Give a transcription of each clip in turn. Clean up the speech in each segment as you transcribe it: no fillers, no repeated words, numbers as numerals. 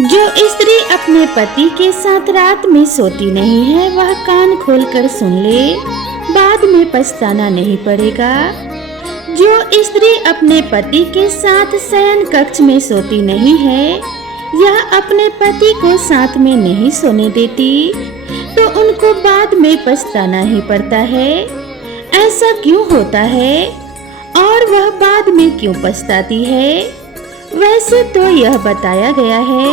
जो स्त्री अपने पति के साथ रात में सोती नहीं है वह कान खोलकर सुन ले, बाद में पछताना नहीं पड़ेगा। जो स्त्री अपने पति के साथ शयन कक्ष में सोती नहीं है या अपने पति को साथ में नहीं सोने देती तो उनको बाद में पछताना ही पड़ता है। ऐसा क्यों होता है और वह बाद में क्यों पछताती है? वैसे तो यह बताया गया है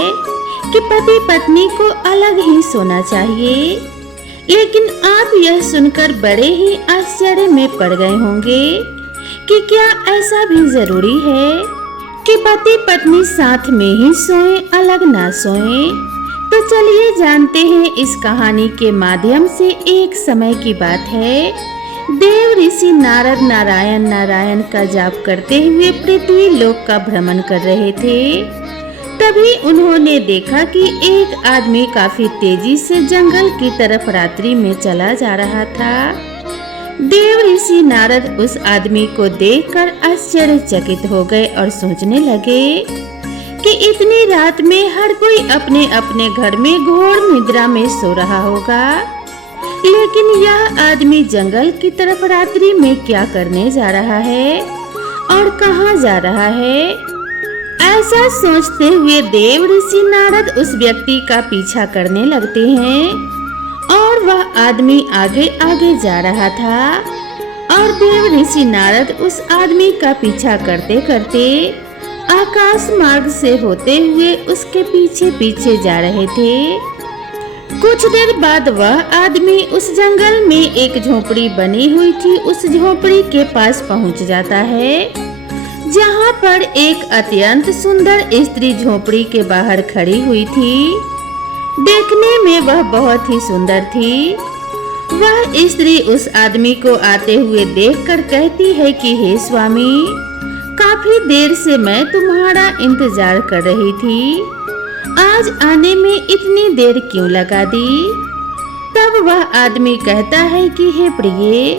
कि पति पत्नी को अलग ही सोना चाहिए, लेकिन आप यह सुनकर बड़े ही आश्चर्य में पड़ गए होंगे कि क्या ऐसा भी जरूरी है कि पति पत्नी साथ में ही सोएं, अलग ना सोएं? तो चलिए जानते हैं इस कहानी के माध्यम से। एक समय की बात है, देव ऋषि नारद नारायण नारायण का जाप करते हुए पृथ्वी लोक का भ्रमण कर रहे थे। तभी उन्होंने देखा कि एक आदमी काफी तेजी से जंगल की तरफ रात्रि में चला जा रहा था। देव ऋषि नारद उस आदमी को देखकर आश्चर्यचकित हो गए और सोचने लगे कि इतनी रात में हर कोई अपने अपने घर में घोर निद्रा में सो रहा होगा, लेकिन यह आदमी जंगल की तरफ रात्रि में क्या करने जा रहा है और कहाँ जा रहा है? ऐसा सोचते हुए देव ऋषि नारद उस व्यक्ति का पीछा करने लगते हैं और वह आदमी आगे आगे जा रहा था और देव ऋषि नारद उस आदमी का पीछा करते करते आकाश मार्ग से होते हुए उसके पीछे पीछे जा रहे थे। कुछ देर बाद वह आदमी उस जंगल में एक झोपड़ी बनी हुई थी, उस झोपड़ी के पास पहुंच जाता है, जहां पर एक अत्यंत सुंदर स्त्री झोपड़ी के बाहर खड़ी हुई थी। देखने में वह बहुत ही सुंदर थी। वह स्त्री उस आदमी को आते हुए देखकर कहती है कि हे स्वामी, काफी देर से मैं तुम्हारा इंतजार कर रही थी, आज आने में इतनी देर क्यों लगा दी? तब वह आदमी कहता है कि हे प्रिय,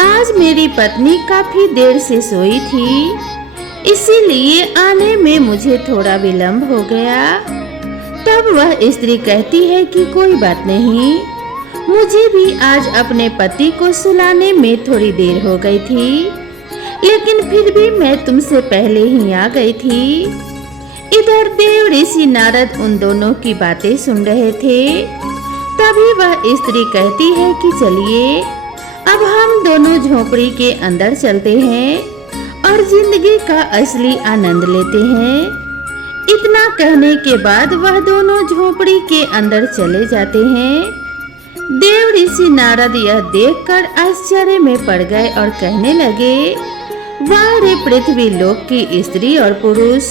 आज मेरी पत्नी काफी देर से सोई थी, इसीलिए आने में मुझे थोड़ा विलंब हो गया। तब वह स्त्री कहती है कि कोई बात नहीं, मुझे भी आज अपने पति को सुलाने में थोड़ी देर हो गई थी, लेकिन फिर भी मैं तुमसे पहले ही आ गई थी। इधर देव ऋषि नारद उन दोनों की बातें सुन रहे थे। तभी वह स्त्री कहती है कि चलिए अब हम दोनों झोपड़ी के अंदर चलते हैं और जिंदगी का असली आनंद लेते हैं। इतना कहने के बाद वह दोनों झोपड़ी के अंदर चले जाते हैं। देव ऋषि नारद यह देखकर आश्चर्य में पड़ गए और कहने लगे, वाह रे पृथ्वी लोक की स्त्री और पुरुष,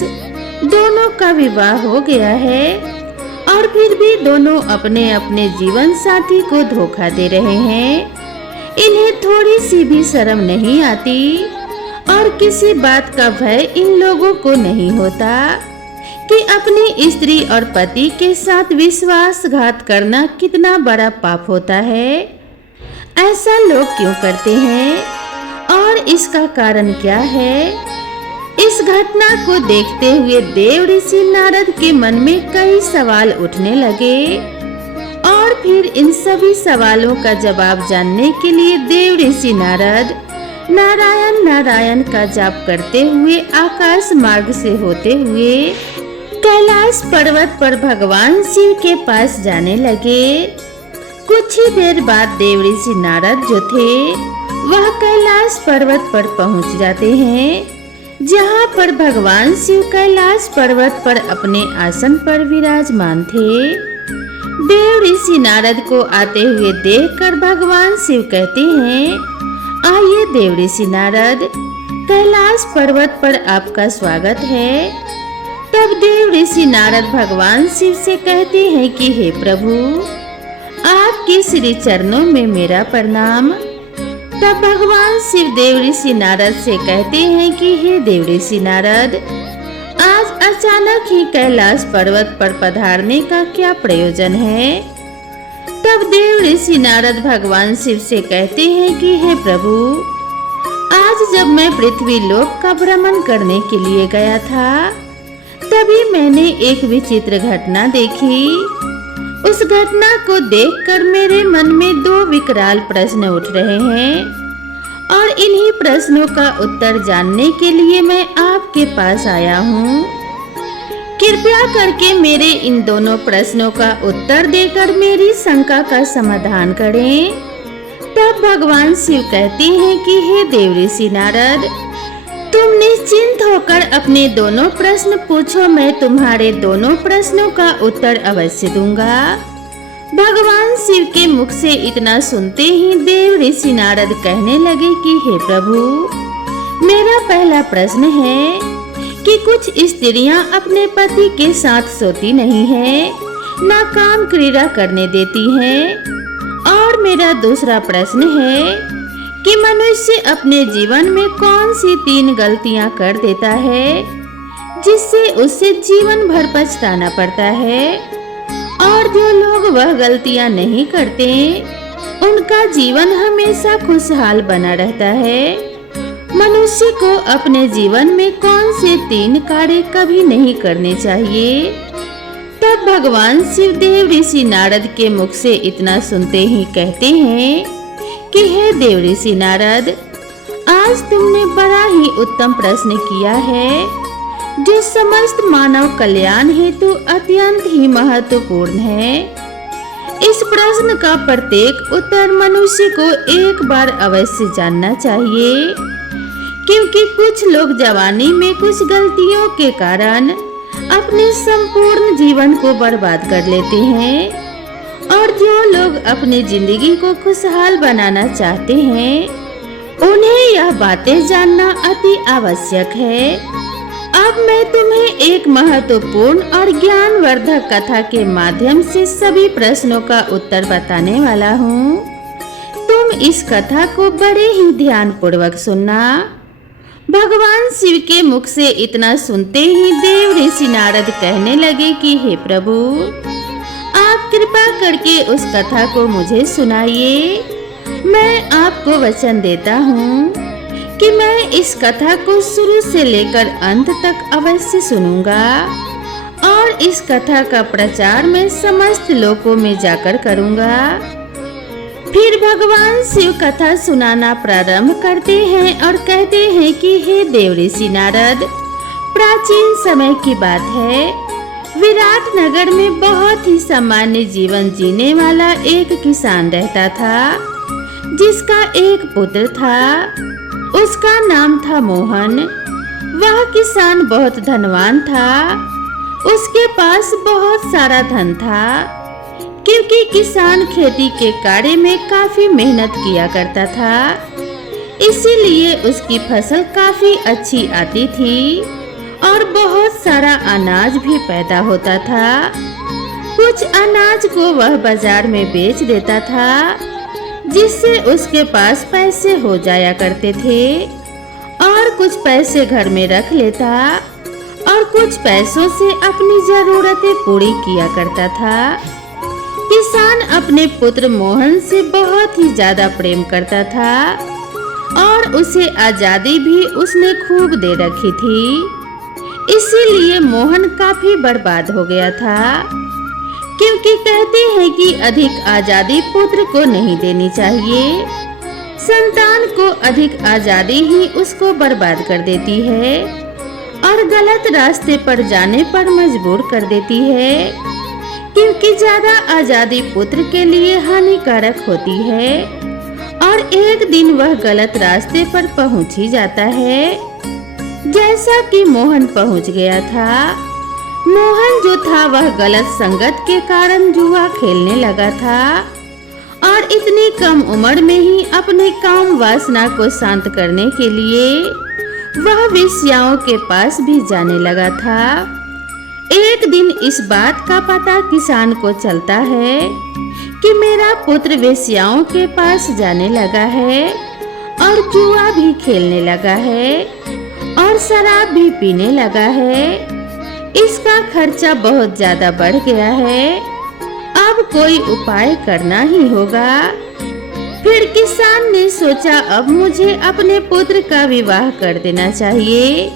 दोनों का विवाह हो गया है और फिर भी दोनों अपने अपने जीवन साथी को धोखा दे रहे हैं। इन्हें थोड़ी सी भी शर्म नहीं आती और किसी बात का भय इन लोगों को नहीं होता कि अपनी स्त्री और पति के साथ विश्वासघात करना कितना बड़ा पाप होता है। ऐसा लोग क्यों करते हैं और इसका कारण क्या है? इस घटना को देखते हुए देव ऋषि नारद के मन में कई सवाल उठने लगे और फिर इन सभी सवालों का जवाब जानने के लिए देव ऋषि नारद नारायण नारायण का जाप करते हुए आकाश मार्ग से होते हुए कैलाश पर्वत पर भगवान शिव के पास जाने लगे। कुछ ही देर बाद देव ऋषि नारद जो थे वह कैलाश पर्वत पर पहुंच जाते हैं, जहाँ पर भगवान शिव कैलाश पर्वत पर अपने आसन पर विराजमान थे। देव ऋषि नारद को आते हुए देखकर भगवान शिव कहते हैं, आइए देव ऋषि नारद, कैलाश पर्वत पर आपका स्वागत है। तब देव ऋषि नारद भगवान शिव से कहते हैं कि हे प्रभु, आपके श्री चरणों में मेरा प्रणाम। तब भगवान शिव देव ऋषि नारद से कहते हैं कि हे देव ऋषि नारद, आज अचानक ही कैलाश पर्वत पर पधारने का क्या प्रयोजन है? तब देव ऋषि नारद भगवान शिव से कहते हैं कि हे प्रभु, आज जब मैं पृथ्वी लोक का भ्रमण करने के लिए गया था तभी मैंने एक विचित्र घटना देखी। उस घटना को देखकर मेरे मन में दो विकराल प्रश्न उठ रहे हैं और इन्हीं प्रश्नों का उत्तर जानने के लिए मैं आपके पास आया हूँ। कृपया करके मेरे इन दोनों प्रश्नों का उत्तर देकर मेरी शंका का समाधान करें। तब भगवान शिव कहते हैं कि हे देवऋषि नारद, तुम निश्चिंत होकर अपने दोनों प्रश्न पूछो, मैं तुम्हारे दोनों प्रश्नों का उत्तर अवश्य दूंगा। भगवान शिव के मुख से इतना सुनते ही देवऋषि नारद कहने लगे कि हे प्रभु, मेरा पहला प्रश्न है कि कुछ स्त्रियां अपने पति के साथ सोती नहीं है, ना काम क्रीड़ा करने देती हैं। और मेरा दूसरा प्रश्न है कि मनुष्य अपने जीवन में कौन सी 3 गलतियां कर देता है जिससे उसे जीवन भर पछताना पड़ता है, और जो लोग वह गलतियां नहीं करते उनका जीवन हमेशा खुशहाल बना रहता है। मनुष्य को अपने जीवन में कौन से 3 कार्य कभी नहीं करने चाहिए। तब भगवान शिव देवऋषि नारद के मुख से इतना सुनते ही कहते हैं कि हे देवऋषि नारद, आज तुमने बड़ा ही उत्तम प्रश्न किया है जो समस्त मानव कल्याण हेतु अत्यंत ही महत्वपूर्ण है। इस प्रश्न का प्रत्येक उत्तर मनुष्य को एक बार अवश्य जानना चाहिए, क्योंकि कुछ लोग जवानी में कुछ गलतियों के कारण अपने संपूर्ण जीवन को बर्बाद कर लेते हैं, और जो लोग अपनी जिंदगी को खुशहाल बनाना चाहते हैं उन्हें यह बातें जानना अति आवश्यक है। अब मैं तुम्हें एक महत्वपूर्ण और ज्ञानवर्धक कथा के माध्यम से सभी प्रश्नों का उत्तर बताने वाला हूँ। तुम इस कथा को बड़े ही ध्यान पूर्वक सुनना। भगवान शिव के मुख से इतना सुनते ही देवऋषि नारद कहने लगे कि हे प्रभु, आप कृपा करके उस कथा को मुझे सुनाइए। मैं आपको वचन देता हूँ कि मैं इस कथा को शुरू से लेकर अंत तक अवश्य सुनूंगा, और इस कथा का प्रचार मैं समस्त लोकों में जाकर करूंगा। फिर भगवान शिव कथा सुनाना प्रारंभ करते हैं और कहते हैं कि हे देवऋषि नारद, प्राचीन समय की बात है, विराट नगर में बहुत ही सामान्य जीवन जीने वाला एक किसान रहता था, जिसका एक पुत्र था। उसका नाम था मोहन। वह किसान बहुत धनवान था। उसके पास बहुत सारा धन था, क्योंकि किसान खेती के कार्य में काफी मेहनत किया करता था, इसीलिए उसकी फसल काफी अच्छी आती थी और बहुत सारा अनाज भी पैदा होता था। कुछ अनाज को वह बाजार में बेच देता था, जिससे उसके पास पैसे हो जाया करते थे, और कुछ पैसे घर में रख लेता और कुछ पैसों से अपनी जरूरतें पूरी किया करता था। किसान अपने पुत्र मोहन से बहुत ही ज्यादा प्रेम करता था और उसे आजादी भी उसने खूब दे रखी थी, इसीलिए मोहन काफी बर्बाद हो गया था, क्योंकि कहते हैं कि अधिक आजादी पुत्र को नहीं देनी चाहिए। संतान को अधिक आजादी ही उसको बर्बाद कर देती है और गलत रास्ते पर जाने पर मजबूर कर देती है, क्योंकि ज्यादा आजादी पुत्र के लिए हानिकारक होती है और एक दिन वह गलत रास्ते पर पहुंच ही जाता है, जैसा कि मोहन पहुंच गया था। मोहन जो था वह गलत संगत के कारण जुआ खेलने लगा था और इतनी कम उम्र में ही अपने काम वासना को शांत करने के लिए वह वेश्याओं के पास भी जाने लगा था। एक दिन इस बात का पता किसान को चलता है कि मेरा पुत्र वेश्याओं के पास जाने लगा है और जुआ भी खेलने लगा है और शराब भी पीने लगा है। इसका खर्चा बहुत ज्यादा बढ़ गया है, अब कोई उपाय करना ही होगा। फिर किसान ने सोचा अब मुझे अपने पुत्र का विवाह कर देना चाहिए,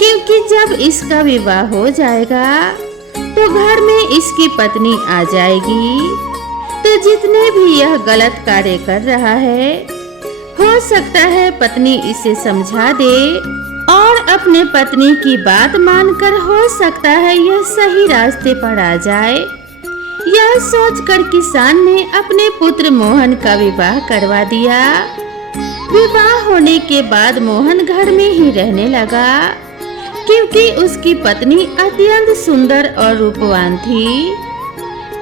क्योंकि जब इसका विवाह हो जाएगा तो घर में इसकी पत्नी आ जाएगी। तो जितने भी यह गलत कार्य कर रहा है, हो सकता है पत्नी इसे समझा दे और अपने पत्नी की बात मानकर हो सकता है यह सही रास्ते पर आ जाए। यह सोचकर किसान ने अपने पुत्र मोहन का विवाह करवा दिया। विवाह होने के बाद मोहन घर में ही रहने लगा, क्योंकि उसकी पत्नी अत्यंत सुंदर और रूपवान थी।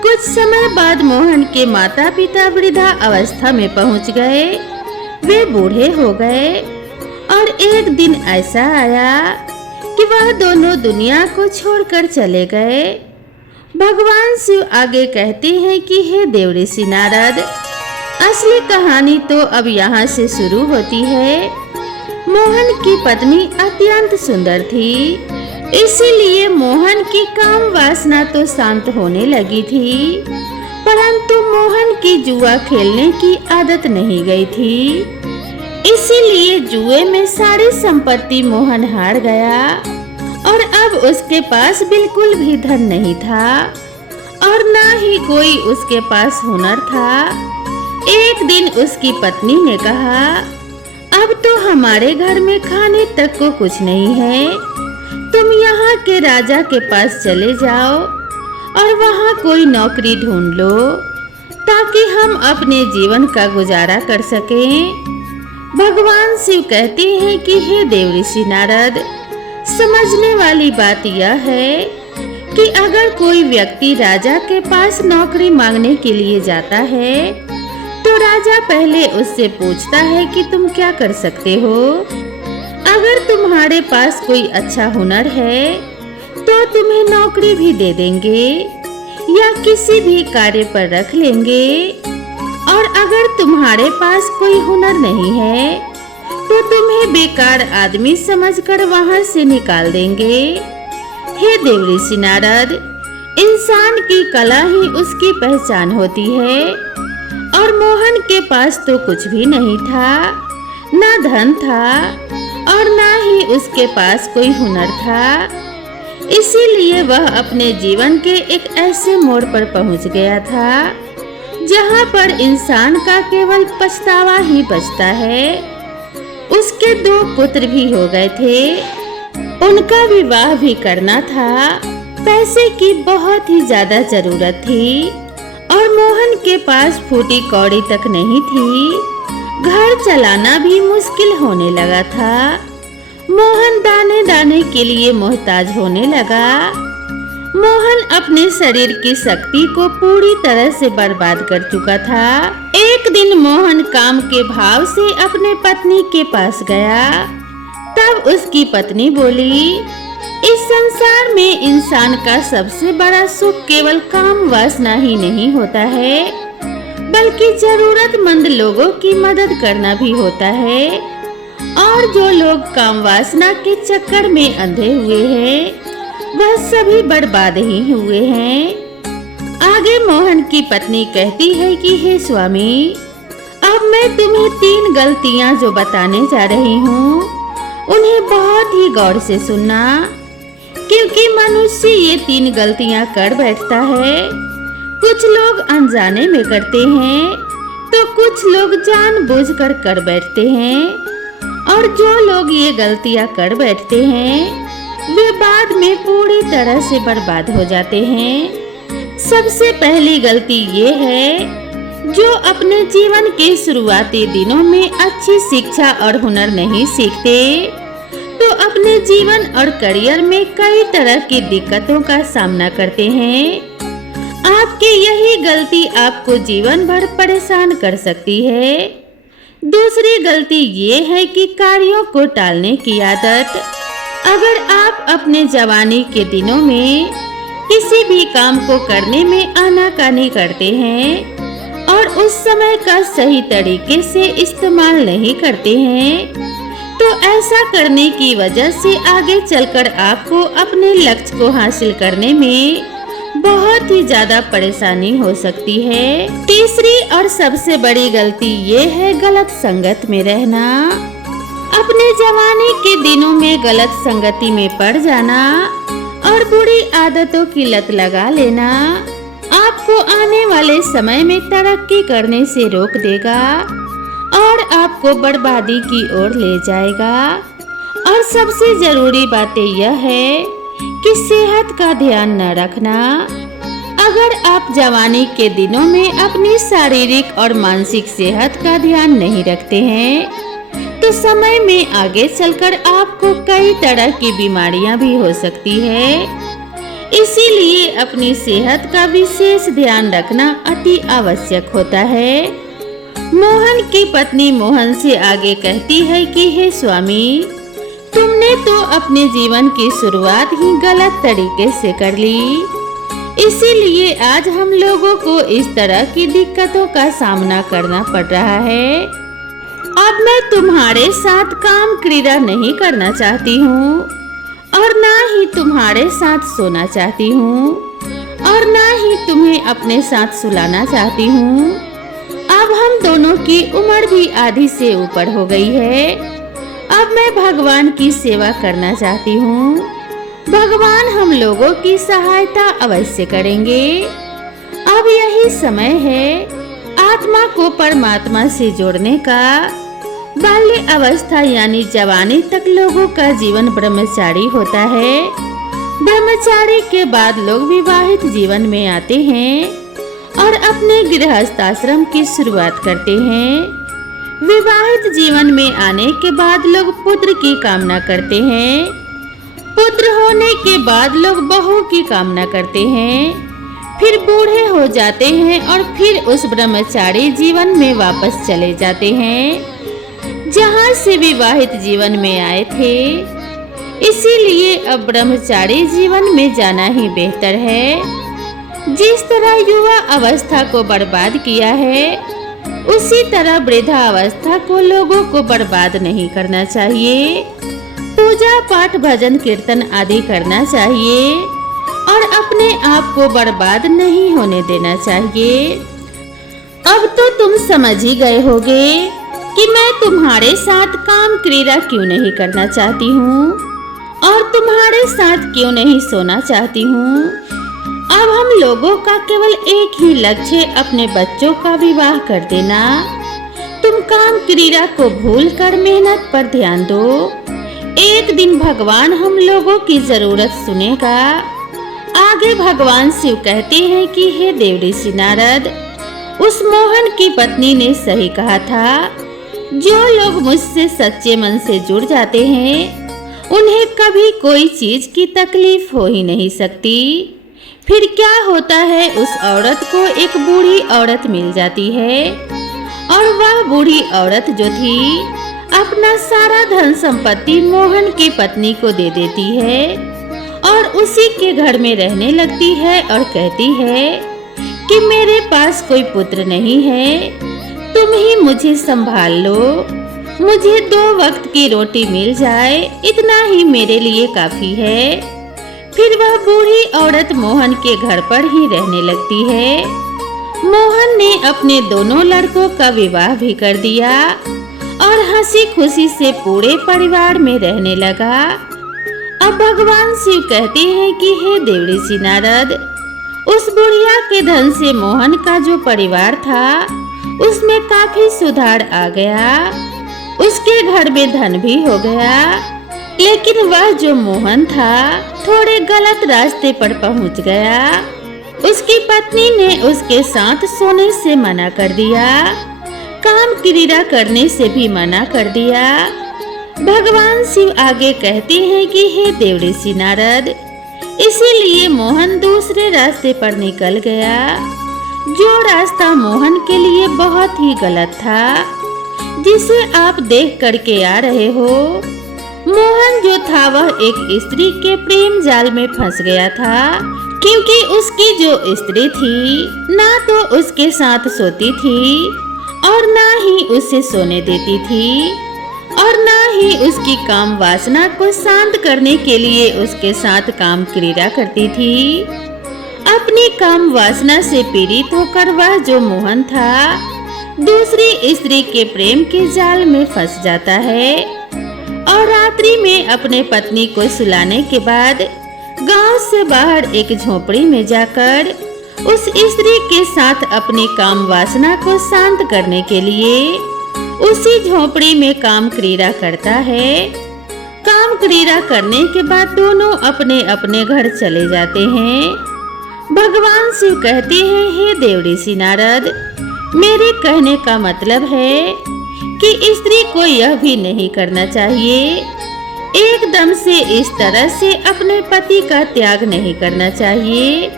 कुछ समय बाद मोहन के माता पिता वृद्धा अवस्था में पहुंच गए। वे बूढ़े हो गए और एक दिन ऐसा आया कि वह दोनों दुनिया को छोड़कर चले गए। भगवान शिव आगे कहते हैं कि हे देव ऋषि नारद, असली कहानी तो अब यहाँ से शुरू होती है। मोहन की पत्नी अत्यंत सुंदर थी, इसीलिए मोहन की काम वासना तो शांत होने लगी थी, परंतु मोहन की जुआ खेलने की आदत नहीं गई थी। इसीलिए जुए में सारी संपत्ति मोहन हार गया और अब उसके पास बिल्कुल भी धन नहीं था और न ही कोई उसके पास हुनर था। एक दिन उसकी पत्नी ने कहा, अब तो हमारे घर में खाने तक को कुछ नहीं है, तुम यहाँ के राजा के पास चले जाओ और वहाँ कोई नौकरी ढूंढ लो ताकि हम अपने जीवन का गुजारा कर सकें। भगवान शिव कहते हैं कि हे देव ऋषि नारद, समझने वाली बात यह है कि अगर कोई व्यक्ति राजा के पास नौकरी मांगने के लिए जाता है तो राजा पहले उससे पूछता है कि तुम क्या कर सकते हो। अगर तुम्हारे पास कोई अच्छा हुनर है तो तुम्हें नौकरी भी दे देंगे या किसी भी कार्य पर रख लेंगे, और अगर तुम्हारे पास कोई हुनर नहीं है तो तुम्हें बेकार आदमी समझकर वहां से निकाल देंगे। हे देव ऋषि नारद, इंसान की कला ही उसकी पहचान होती है और मोहन के पास तो कुछ भी नहीं था, न धन था और न ही उसके पास कोई हुनर था। इसीलिए वह अपने जीवन के एक ऐसे मोड़ पर पहुंच गया था जहां पर इंसान का केवल पछतावा ही बचता है। उसके 2 पुत्र भी हो गए थे, उनका विवाह भी करना था। पैसे की बहुत ही ज्यादा जरूरत थी और मोहन के पास फूटी कौड़ी तक नहीं थी। घर चलाना भी मुश्किल होने लगा था। मोहन दाने दाने के लिए मोहताज होने लगा। मोहन अपने शरीर की शक्ति को पूरी तरह से बर्बाद कर चुका था। एक दिन मोहन काम के भाव से अपने पत्नी के पास गया। तब उसकी पत्नी बोली, इस संसार में इंसान का सबसे बड़ा सुख केवल काम वासना ही नहीं होता है, बल्कि जरूरतमंद लोगों की मदद करना भी होता है। और जो लोग काम वासना के चक्कर में अंधे हुए हैं वह सभी बर्बाद ही हुए हैं। आगे मोहन की पत्नी कहती है कि हे स्वामी, अब मैं तुम्हें 3 गलतियां जो बताने जा रही हूँ उन्हें बहुत ही गौर से सुनना, क्योंकि मनुष्य ये 3 गलतियां कर बैठता है। कुछ लोग अनजाने में करते हैं तो कुछ लोग जानबूझकर कर बैठते हैं, और जो लोग ये गलतियां कर बैठते हैं वे बाद में पूरी तरह से बर्बाद हो जाते हैं। सबसे पहली गलती ये है, जो अपने जीवन के शुरुआती दिनों में अच्छी शिक्षा और हुनर नहीं सीखते तो अपने जीवन और करियर में कई तरह की दिक्कतों का सामना करते हैं। आपकी यही गलती आपको जीवन भर परेशान कर सकती है। दूसरी गलती ये है कि कार्यों को टालने की आदत। अगर आप अपने जवानी के दिनों में किसी भी काम को करने में आनाकानी करते हैं और उस समय का सही तरीके से इस्तेमाल नहीं करते हैं, तो ऐसा करने की वजह से आगे चलकर आपको अपने लक्ष्य को हासिल करने में बहुत ही ज्यादा परेशानी हो सकती है। तीसरी और सबसे बड़ी गलती ये है गलत संगत में रहना। अपने जवानी के दिनों में गलत संगति में पड़ जाना और बुरी आदतों की लत लगा लेना आपको आने वाले समय में तरक्की करने से रोक देगा और आपको बर्बादी की ओर ले जाएगा। और सबसे जरूरी बातें यह है कि सेहत का ध्यान न रखना। अगर आप जवानी के दिनों में अपनी शारीरिक और मानसिक सेहत का ध्यान नहीं रखते हैं तो समय में आगे चलकर आपको कई तरह की बीमारियां भी हो सकती है। इसीलिए अपनी सेहत का विशेष ध्यान रखना अति आवश्यक होता है। मोहन की पत्नी मोहन से आगे कहती है कि हे स्वामी, तुमने तो अपने जीवन की शुरुआत ही गलत तरीके से कर ली, इसीलिए आज हम लोगों को इस तरह की दिक्कतों का सामना करना पड़ रहा है। अब मैं तुम्हारे साथ काम क्रीड़ा नहीं करना चाहती हूँ और ना ही तुम्हारे साथ सोना चाहती हूँ और ना ही तुम्हें अपने साथ सुलाना चाहती हूँ। अब हम दोनों की उम्र भी आधी से ऊपर हो गई है। अब मैं भगवान की सेवा करना चाहती हूँ। भगवान हम लोगों की सहायता अवश्य करेंगे। अब यही समय है आत्मा को परमात्मा से जोड़ने का। बाल्य अवस्था यानी जवानी तक लोगों का जीवन ब्रह्मचारी होता है। ब्रह्मचारी के बाद लोग विवाहित जीवन में आते हैं और अपने गृहस्थाश्रम की शुरुआत करते हैं। विवाहित जीवन में आने के बाद लोग पुत्र की कामना करते हैं। पुत्र होने के बाद लोग बहू की कामना करते हैं। फिर बूढ़े हो जाते हैं और फिर उस ब्रह्मचारी जीवन में वापस चले जाते हैं जहाँ से विवाहित जीवन में आए थे। इसीलिए अब ब्रह्मचारी जीवन में जाना ही बेहतर है। जिस तरह युवा अवस्था को बर्बाद किया है उसी तरह वृद्धा अवस्था को लोगों को बर्बाद नहीं करना चाहिए। पूजा पाठ भजन कीर्तन आदि करना चाहिए और अपने आप को बर्बाद नहीं होने देना चाहिए। अब तो तुम समझ ही गए होगे कि मैं तुम्हारे साथ काम क्रीड़ा क्यों नहीं करना चाहती हूँ और तुम्हारे साथ क्यों नहीं सोना चाहती हूँ। अब हम लोगों का केवल एक ही लक्ष्य अपने बच्चों का विवाह कर देना। तुम काम क्रीड़ा को भूलकर मेहनत पर ध्यान दो। एक दिन भगवान हम लोगों की जरूरत सुनेगा। आगे भगवान शिव कहते हैं कि हे देव ऋषि नारद, उस मोहन की पत्नी ने सही कहा था। जो लोग मुझसे सच्चे मन से जुड़ जाते हैं उन्हें कभी कोई चीज की तकलीफ हो ही नहीं सकती। फिर क्या होता है, उस औरत को एक बूढ़ी औरत मिल जाती है और वह बूढ़ी औरत जो थी अपना सारा धन संपत्ति मोहन की पत्नी को दे देती है और उसी के घर में रहने लगती है और कहती है कि मेरे पास कोई पुत्र नहीं है, तुम ही मुझे संभाल लो। मुझे 2 वक्त की रोटी मिल जाए, इतना ही मेरे लिए काफी है। फिर वह बूढ़ी औरत मोहन के घर पर ही रहने लगती है। मोहन ने अपने दोनों लड़कों का विवाह भी कर दिया और हंसी खुशी से पूरे परिवार में रहने लगा। अब भगवान शिव कहते हैं कि हे देव ऋषि नारद, उस बुढ़िया के धन से मोहन का जो परिवार था उसमें काफी सुधार आ गया। उसके घर में धन भी हो गया, लेकिन वह जो मोहन था थोड़े गलत रास्ते पर पहुंच गया। उसकी पत्नी ने उसके साथ सोने से मना कर दिया, काम क्रीड़ा करने से भी मना कर दिया। भगवान शिव आगे कहते हैं कि हे देव ऋषि नारद, इसीलिए मोहन दूसरे रास्ते पर निकल गया, जो रास्ता मोहन के लिए बहुत ही गलत था, जिसे आप देख करके आ रहे हो। मोहन जो था वह एक स्त्री के प्रेम जाल में फंस गया था, क्योंकि उसकी जो स्त्री थी ना तो उसके साथ सोती थी और ना ही उसे सोने देती थी और ना ही उसकी काम वासना को शांत करने के लिए उसके साथ काम क्रीड़ा करती थी। अपनी काम वासना से पीड़ित होकर वह जो मोहन था दूसरी स्त्री के प्रेम के जाल में फंस जाता है। और रात्रि में अपने पत्नी को सुलाने के बाद गांव से बाहर एक झोपड़ी में जाकर उस स्त्री के साथ अपनी काम वासना को शांत करने के लिए उसी झोपड़ी में काम क्रीड़ा करता है। काम क्रीड़ा करने के बाद दोनों अपने अपने घर चले जाते हैं। भगवान शिव कहते हैं, हे देव ऋषि नारद, मेरे कहने का मतलब है कि स्त्री को यह भी नहीं करना चाहिए, एकदम से इस तरह से अपने पति का त्याग नहीं करना चाहिए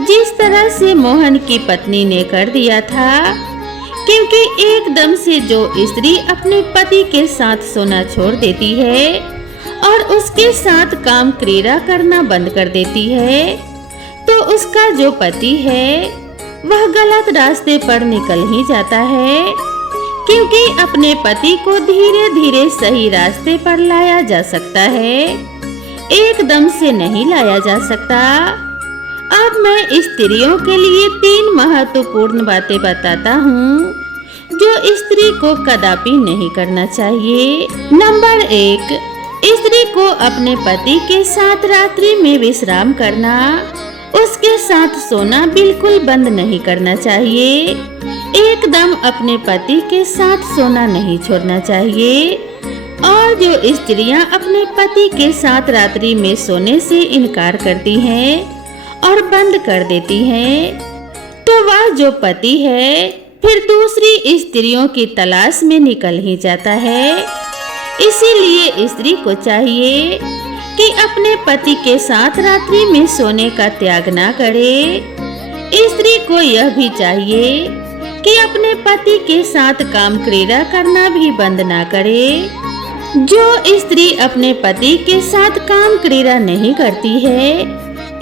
जिस तरह से मोहन की पत्नी ने कर दिया था। क्योंकि एकदम से जो स्त्री अपने पति के साथ सोना छोड़ देती है और उसके साथ काम क्रीड़ा करना बंद कर देती है तो उसका जो पति है वह गलत रास्ते पर निकल ही जाता है। क्योंकि अपने पति को धीरे धीरे सही रास्ते पर लाया जा सकता है, एकदम से नहीं लाया जा सकता। अब मैं स्त्रियों के लिए 3 महत्वपूर्ण बातें बताता हूँ जो स्त्री को कदापि नहीं करना चाहिए। नंबर 1, स्त्री को अपने पति के साथ रात्रि में विश्राम करना, उसके साथ सोना बिल्कुल बंद नहीं करना चाहिए, एकदम अपने पति के साथ सोना नहीं छोड़ना चाहिए। और जो स्त्रियां अपने पति के साथ रात्रि में सोने से इनकार करती हैं और बंद कर देती हैं तो वह जो पति है फिर दूसरी स्त्रियों की तलाश में निकल ही जाता है। इसीलिए स्त्री को चाहिए कि अपने पति के साथ रात्रि में सोने का त्याग ना करे। स्त्री को यह भी चाहिए कि अपने पति के साथ काम क्रीड़ा करना भी बंद ना करे। जो स्त्री अपने पति के साथ काम क्रीड़ा नहीं करती है,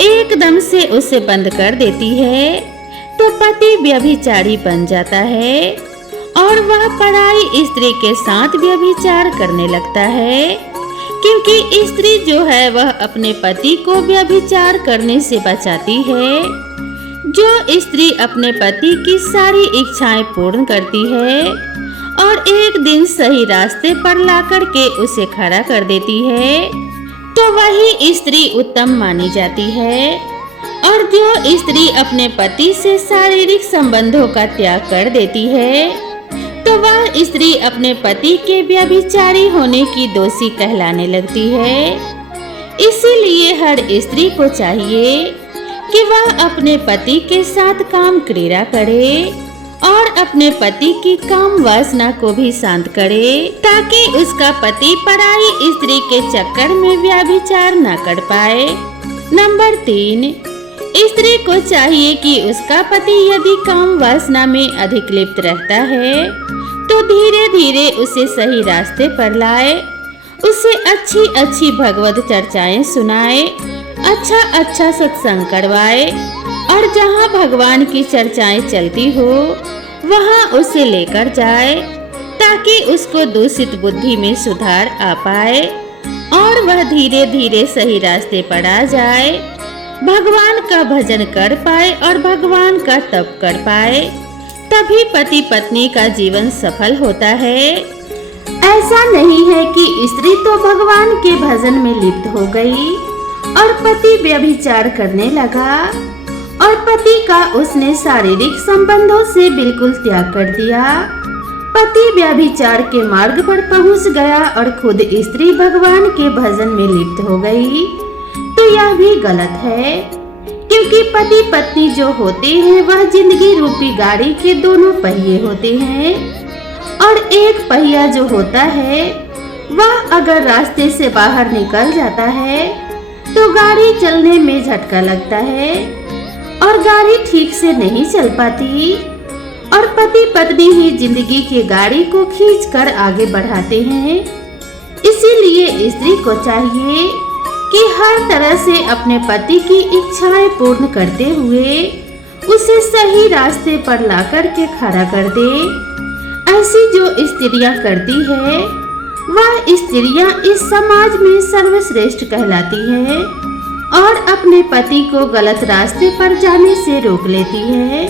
एकदम से उसे बंद कर देती है तो पति व्यभिचारी बन जाता है और वह पराई स्त्री के साथ व्यभिचार करने लगता है। क्योंकि स्त्री जो है वह अपने पति को व्यभिचार करने से बचाती है। जो स्त्री अपने पति की सारी इच्छाएं पूर्ण करती है और एक दिन सही रास्ते पर लाकर के उसे खड़ा कर देती है तो वही स्त्री उत्तम मानी जाती है। और जो स्त्री अपने पति से शारीरिक संबंधों का त्याग कर देती है तो वह स्त्री अपने पति के व्यभिचारी होने की दोषी कहलाने लगती है। इसीलिए हर स्त्री को चाहिए कि वह अपने पति के साथ काम क्रीड़ा करे और अपने पति की काम वासना को भी शांत करे ताकि उसका पति पराई स्त्री के चक्कर में व्यभिचार न कर पाए। नंबर 3, स्त्री को चाहिए कि उसका पति यदि काम वासना में अधिक लिप्त रहता है तो धीरे धीरे उसे सही रास्ते पर लाए, उसे अच्छी अच्छी भगवत चर्चाएं सुनाए, अच्छा अच्छा सत्संग करवाए और जहां भगवान की चर्चाएं चलती हो वहां उसे लेकर जाए ताकि उसको दूषित बुद्धि में सुधार आ पाए और वह धीरे धीरे सही रास्ते पर आ जाए, भगवान का भजन कर पाए और भगवान का तप कर पाए। तभी पति पत्नी का जीवन सफल होता है। ऐसा नहीं है कि स्त्री तो भगवान के भजन में लिप्त हो गई और पति व्यभिचार करने लगा और पति का उसने शारीरिक संबंधों से बिल्कुल त्याग कर दिया। पति व्यभिचार के मार्ग पर पहुंच गया और खुद स्त्री भगवान के भजन में लिप्त हो गई तो यह भी गलत है। क्योंकि पति पत्नी जो होते हैं वह जिंदगी रूपी गाड़ी के दोनों पहिए होते हैं और एक पहिया जो होता है वह अगर रास्ते से बाहर निकल जाता है तो गाड़ी चलने में झटका लगता है और गाड़ी ठीक से नहीं चल पाती और पति पत्नी ही जिंदगी की गाड़ी को खींचकर आगे बढ़ाते हैं। इसीलिए स्त्री को चाहिए कि हर तरह से अपने पति की इच्छाएं पूर्ण करते हुए उसे सही रास्ते पर लाकर के खड़ा कर दे। ऐसी जो स्त्रियां करती है वह स्त्रियां इस समाज में सर्वश्रेष्ठ कहलाती है और अपने पति को गलत रास्ते पर जाने से रोक लेती है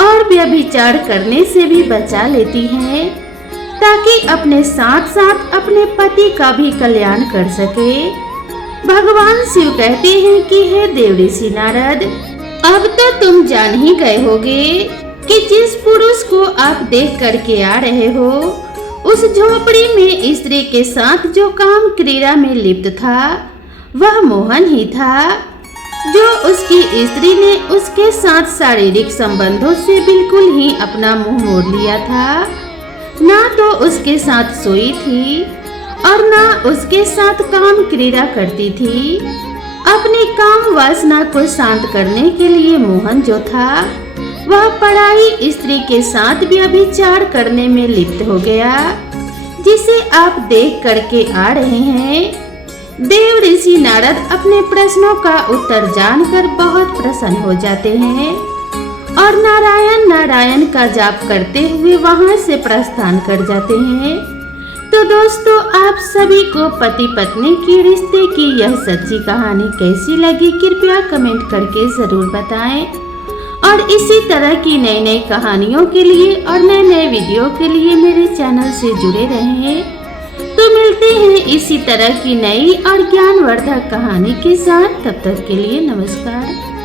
और व्यभिचार करने से भी बचा लेती है। ताकि अपने साथ साथ अपने पति का भी कल्याण कर सके। भगवान शिव कहते हैं कि हे देव ऋषि नारद, अब तो तुम जान ही गए होगे कि जिस पुरुष को आप देख करके आ रहे हो, उस झोपड़ी में स्त्री के साथ जो काम क्रीड़ा में लिप्त था वह मोहन ही था। जो उसकी स्त्री ने उसके साथ शारीरिक संबंधों से बिल्कुल ही अपना मुंह मोड़ लिया था। ना तो उसके साथ सोई थी और ना उसके साथ काम क्रीड़ा करती थी। अपनी काम वासना को शांत करने के लिए मोहन जो था वह पराई स्त्री के साथ व्यभिचार करने में लिप्त हो गया, जिसे आप देख करके आ रहे हैं। देव ऋषि नारद अपने प्रश्नों का उत्तर जानकर बहुत प्रसन्न हो जाते हैं और नारायण नारायण का जाप करते हुए वहां से प्रस्थान कर जाते हैं। तो दोस्तों, आप सभी को पति पत्नी के रिश्ते की यह सच्ची कहानी कैसी लगी कृपया कमेंट करके जरूर बताएं। और इसी तरह की नई नई कहानियों के लिए और नए नए वीडियो के लिए मेरे चैनल से जुड़े रहें। तो मिलते हैं इसी तरह की नई और ज्ञानवर्धक कहानी के साथ। तब तक के लिए नमस्कार।